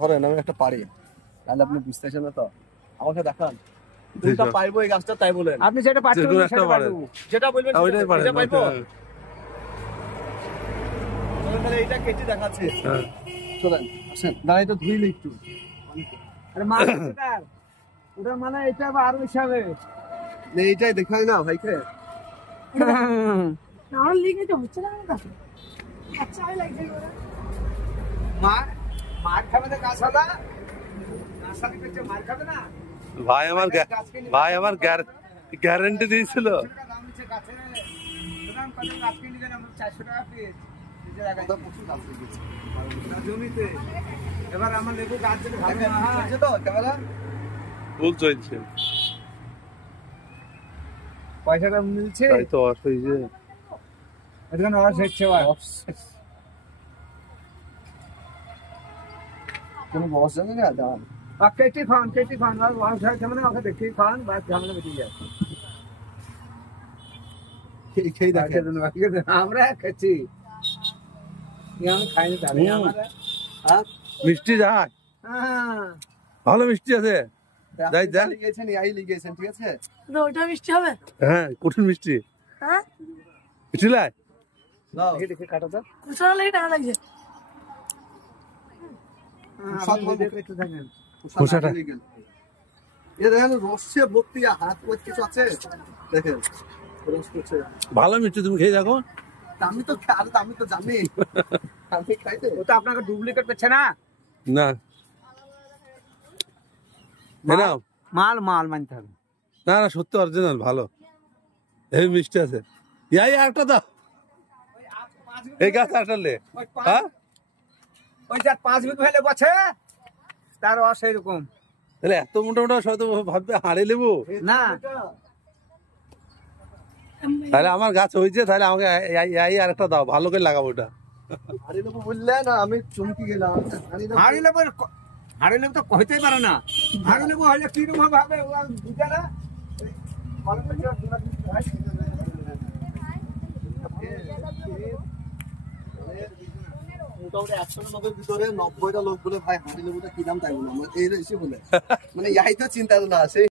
ধরেন আমি একটা পারি, তাহলে আপনি বুঝতেছেন না তো, আমাকে দেখান কোনটা পাইবো এই গাছটা, তাই বলেন। আপনি যেটা পারছেন সেটা পারবেন, যেটা বলবেন ওইটাই পারেন, সেটা পাইবো। হ্যাঁ। চলেন তাহলে এইটা কেটে দেখাচ্ছি। চলেন আসেন, দাঁড়াই তো ধুইলে একটু। আরে মানে ওটা মানে এটা আবার আরো হিসাবে এইটাই দেখাই না ভাইকে। আমার লিখে তো হচ্ছে না কাছে। আচ্ছা আই লাইক দিই ওরা। মার খাবে না গাছালা, গাছালি পেটে মার খাবে না। ভাই আমার গ্যারান্টি দিয়েছিল। জমিতে এবার আমার লেবু গাছ যদি ভালো না হয় তো ক্যামেরা ফুল চলছে, পয়সাটা মিলছে, তাই তো অস হয়েছে। এখানে অস হচ্ছে কোনো বস জানি না দাঁড়ান। কেটি খান আর অস হয়েছে মানে ওকে দেখি খান বা ঝামেলা বেঁচে যায়। খেয়ে দেখেন। আমরা খাচ্ছি, আমি খাইনি তাহলে আমরা। হ্যাঁ মিষ্টি যায়, হ্যাঁ ভালো মিষ্টি আছে। যাই যা লিখেছেন এই লিখেছেন, ঠিক আছে। তো ওটা মিষ্টি হবে? হ্যাঁ, কঠিন মিষ্টি। হ্যাঁ মিষ্টি লাই দাও দেখে কাটো তো। কুচরা লাগে টাকা লাগছে। একটু দেখেন খোসাটা। এ দেখেন রসে ভর্তি, হাত করে কিছু আছে দেখেন, রস করছে। ভালো মিষ্টি, তুমি খেয়ে দেখো। আমি তো আমি তো জানি, আমি খাইতে। ও তো আপনাকে ডুপ্লিকেট করছে না। না নাও, মাল মাল মানতে হবে। না না, সত্যি অরিজিনাল ভালো, এই মিষ্টি আছে। ইয়াই একটা দাও, এই গাছ আসলে। হ্যাঁ ওই যার 5 বিঘা হলে বছে তার রস এরকম তাহলে এত মোটা মোটা সব তো ভাববে হাড়ে লেবু। না। তাহলে আমার গাছ হয়েছে, তাহলে আমাকে এই আর একটা দাও, ভালো করে লাগাবো ওটা। হাড়ি নেবো বললেন আর আমি চমকি গেলাম। হাড়ি লেবু তো কইতেই পারে না। হাড়ি লেবু হলে কি রকম ভাবে ও বুঝে না। মোটামুটি 100 লোকের ভিতরে 90টা লোক বলে ভাই হাড়ি লেবুটা কি দাম, তাই বলে এই এসে বলে, মানে ইয়াই তো চিন্তা না আছে।